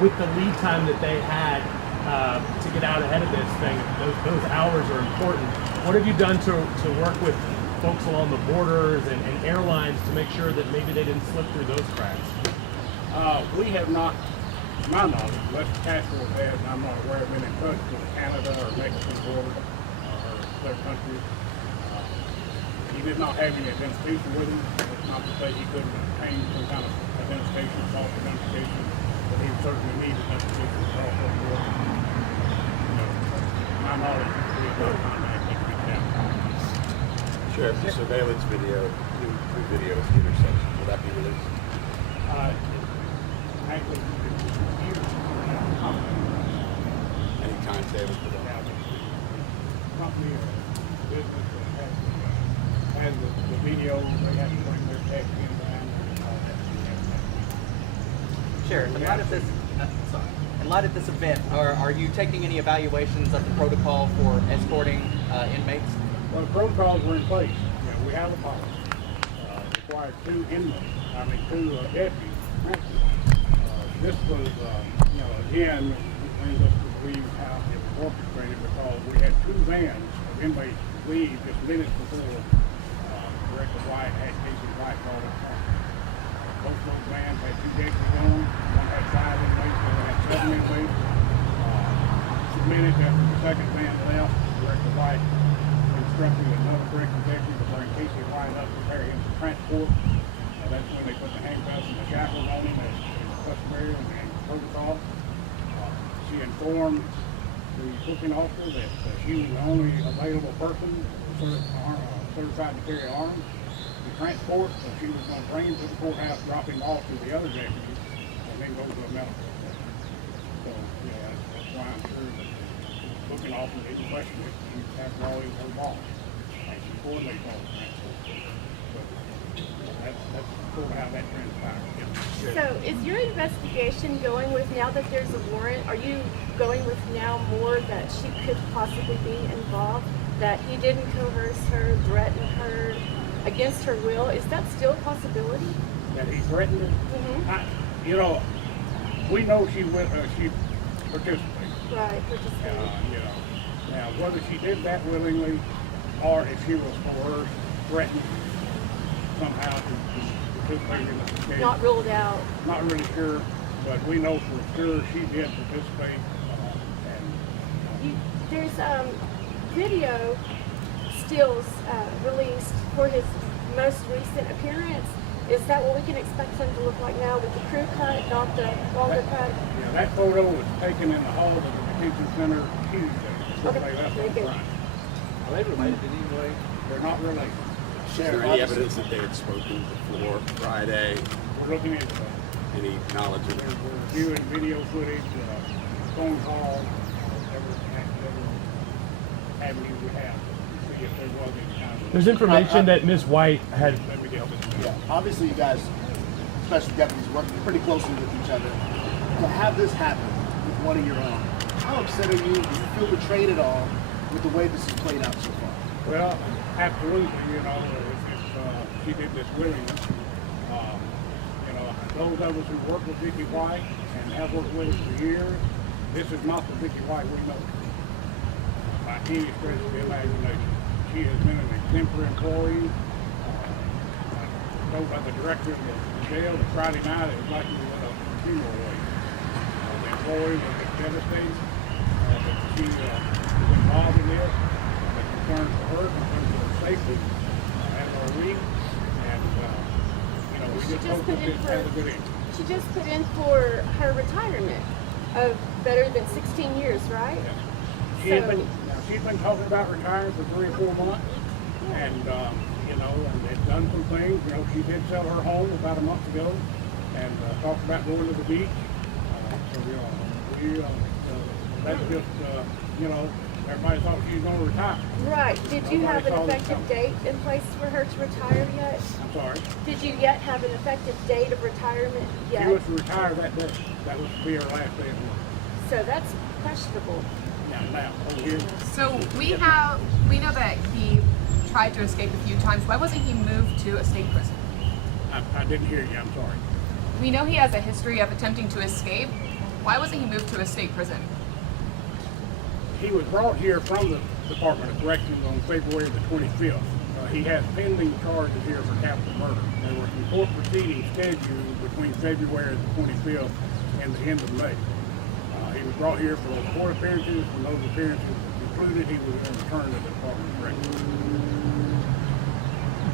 with the lead time that they had to get out ahead of this thing, those hours are important. What have you done to work with folks along the borders and airlines to make sure that maybe they didn't slip through those cracks? We have not, to my knowledge, unless Castro has, and I'm not aware of any touch with Canada or Mexican border or other countries. He did not have any identification with him. It's not to say he couldn't obtain some kind of identification, false identification, but he certainly needed identification to cross over the border. To my knowledge, we have not contacted him. Sheriff, the surveillance video, two videos of the intersection, will that be released? Actually, Any timetable for that? company or business that has the video, they have to bring their tech in and all that. Sheriff, in light of this event, are you taking any evaluations of the protocol for escorting inmates? Well, the protocols were in place. We have a policy. Required two deputies. This was, again, brings us to believe how it was orchestrated because we had two vans of inmates leave just minutes before Director White had Casey White called us. Both of those vans had two deputies on. One had 5 inmates, the other had 7 inmates. 2 minutes after the second van left, Director White instructed another correctional deputy to bring Casey White up to prepare him for transport. That's when they put the handcuffs and the shackles on him as customary and protocol. She informed the booking officer that she was the only available person certified to carry arms to transport, so she was going to bring him to the courthouse, drop him off to the other deputies, and then go to a medical center. So, that's why I'm sure that the booking officer didn't question it. After all, he was her boss. And she coordinates all the transport. That's sort of how that transpired. So is your investigation going with, now that there's a warrant, are you going with now more that she could possibly be involved, that he didn't coerce her, threaten her against her will? Is that still a possibility? That he threatened her? Mm-hmm. We know she participated. Right, participated. Now whether she did that willingly or if she was coerced, threatened somehow to participate in this case. Not ruled out. Not really sure, but we know for sure she did participate. There's video stills released for his most recent appearance. Is that what we can expect him to look like now with the crew cut, not the longer cut? Yeah, that photo was taken in the hall of the detention center Tuesday. Okay, They left very on good. Friday. Are they related in any way? They're not related. Is there any evidence that they had spoken before Friday? We're looking into that. Any knowledge of We're viewing video footage, phone calls, every avenue we have to see if there was any kind of... There's information that Ms. White had. Let me get this. Yeah, obviously you guys, especially deputies, work pretty closely with each other. To have this happen with one of your own, how upset are you? Do you feel betrayed at all with the way this has played out so far? Well, absolutely, if she did this willingly. Those of us who work with Vicki White and have worked with her for years, this is not the Vicki White we know. By any stretch of the imagination. She has been an exemplary employee. Told by the director of the jail that Friday night it was like we went a funeral wake. The employee was devastated that she was involved in this. The concern for her, concern for her safety, as are we. And we just hope that this has a good end. She just put in for her retirement of better than 16 years, right? Yes. She's been talking about retiring for 3 or 4 months, and and they've done some things. She did sell her home about a month ago, and talked about going to the beach. That's just everybody thought she was going to retire. Right. Did you have an effective date in place for her to retire yet? I'm sorry. Did you yet have an effective date of retirement yet? She was to retire that day. That was to be her last day of work. So that's questionable. Now, over here. So we know that he tried to escape a few times. Why wasn't he moved to a state prison? I didn't hear you. I'm sorry. We know he has a history of attempting to escape. Why wasn't he moved to a state prison? He was brought here from the Department of Corrections on February the 25th. He has pending charges here for capital murder. There were some court proceedings scheduled between February the 25th and the end of May. He was brought here for those court appearances. When those appearances concluded, he was returned to the Department of Corrections.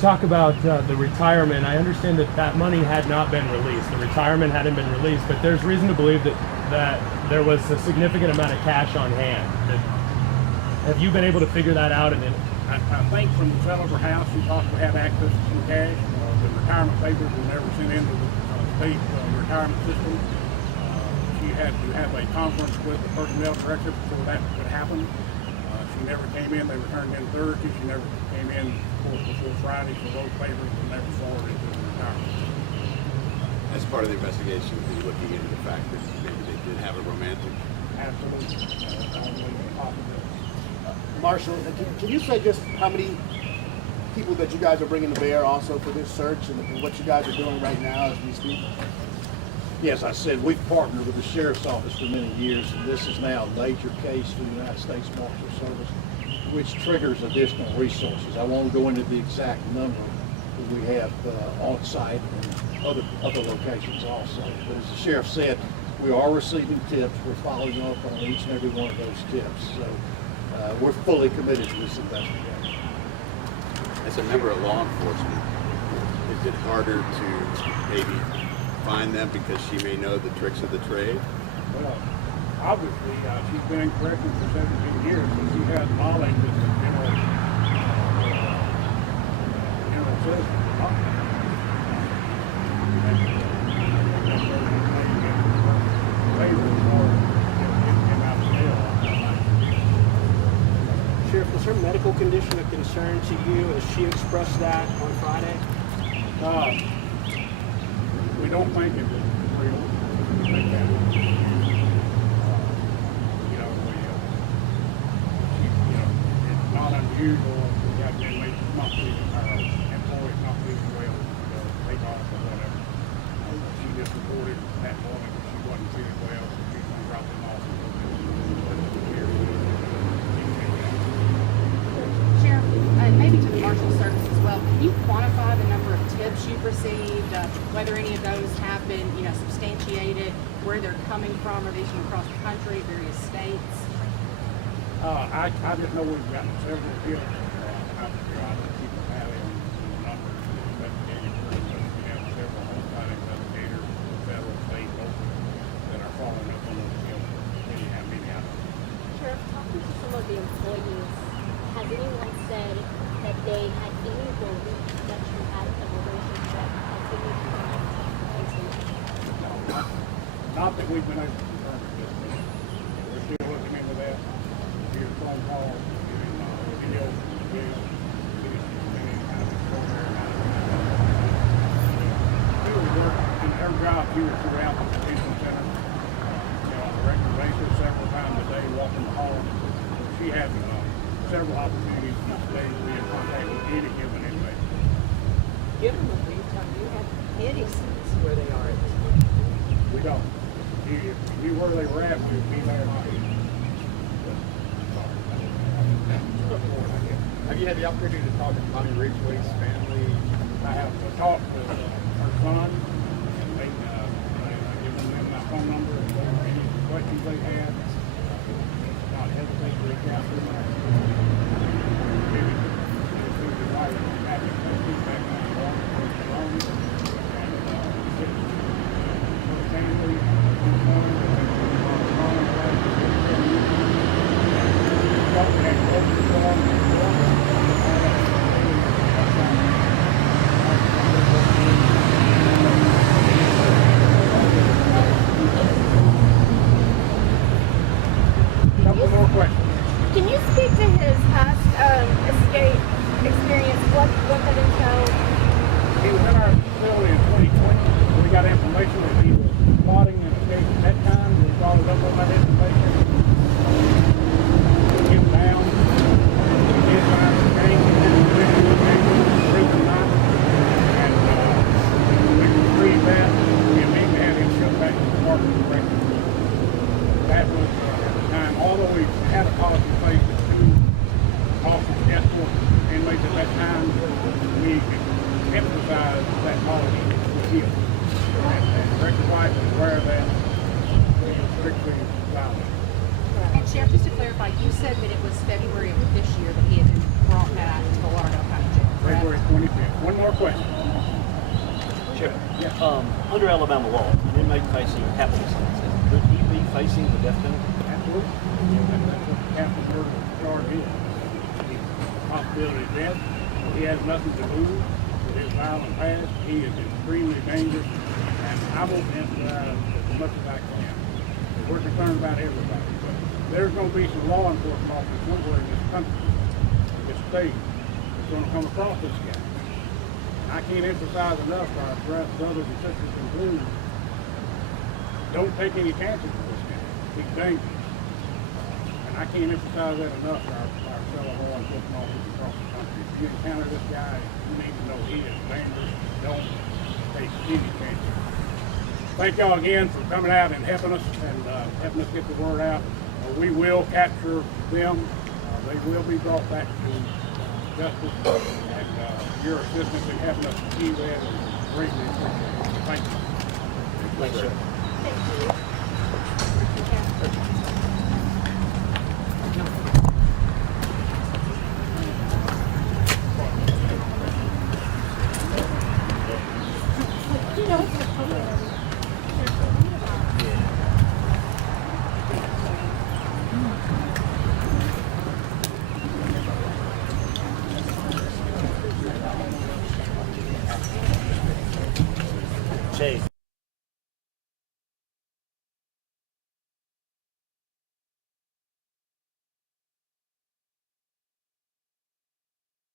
Talk about the retirement. I understand that money had not been released. The retirement hadn't been released, but there's reason to believe that there was a significant amount of cash on hand. Have you been able to figure that out? And then, I think from the Settler House, he possibly had access to some cash. The retirement papers were never sent into the state retirement system. She had to have a conference with the personnel director before that could happen. She never came in. They returned in Thursday. She never came in before Friday, so those papers were never forwarded to the retirement. As part of the investigation, are you looking into the fact that maybe they did have a romantic? Absolutely. Marshall, can you say just how many people that you guys are bringing to bear also for this search and what you guys are doing right now as we speak? Yes, I said we've partnered with the Sheriff's Office for many years, and this is now a major case for the United States Marshal Service, which triggers additional resources. I won't go into the exact number that we have on site and other locations also. But as the Sheriff said, we are receiving tips. We're following up on each and every one of those tips. So we're fully committed to this investigation. As a member of law enforcement, is it harder to maybe find them because she may know the tricks of the trade? Well, obviously, she's been in corrections for 17 years, so she has knowledge of the general citizen. Sheriff, was her medical condition a concern to you as she expressed that on Friday? We don't think it was real. We think that it's not unusual to have inmates not leaving her employees not leaving well, take off or whatever. She just reported that morning that she wasn't feeling well, so she's going to drop them off and go to Sheriff, maybe to the Marshal Service as well, can you quantify the number of tips you've received, whether any of those have been, substantiated, where they're coming from? Are these from across the country, various states? I just know we've gotten several tips. I don't keep a tally on the numbers of investigating firms, but we have several homicide investigators, federal, state, local, that are following up on those tips anyhow. Sheriff, talking to some of the employees, has anyone said that they had any belief that you had a relationship? Not that we've been able to confirm at this point. We're still looking into that. Here's a phone call, getting video, getting any kind of extraordinary amount of we were working in her job here throughout the detention center, on a regular basis, several times a day, walking the hall. She had several opportunities each day to be in contact with any given inmate. Given the lead time, do you have any sense where they are at this point? We don't. If you knew where they were at, we'd be there. Have you had the opportunity to talk to Tommy Ridgway's family? I have talked to her son, and they given them my phone number, and any questions they had, not hesitate to reach out to them. Can you speak to his past escape that was at the time, although we had a policy in place with two officers escort inmates at that time, we emphasized that policy with him. And Director White was aware of that. It was strictly violated. And Sheriff, just to clarify, you said that it was February of this year that he had been brought back to the Lauderdale County Jail, correct? February 25th. One more question. Sheriff, Yes. under Alabama law, an inmate facing capital sentences, could he be facing the death penalty? Absolutely. That's what the capital murder charge is. The possibility of death. He has nothing to do with his violent past. He is extremely dangerous, and I won't emphasize as much as I can. We're concerned about everybody, but there's going to be some law enforcement officers somewhere in this country, this state, that's going to come across this guy. I can't emphasize enough to our brothers and sisters in blue, don't take any chances with this guy. He's dangerous. And I can't emphasize that enough to our fellow law enforcement officers across the country. If you encounter this guy, you need to know he is dangerous. Don't take any chances. Thank y'all again for coming out and helping us helping us get the word out. We will capture them. They will be brought back to justice. And your assistance in helping us achieve that is greatly appreciated. Thank you. Thanks, sir. Thank you.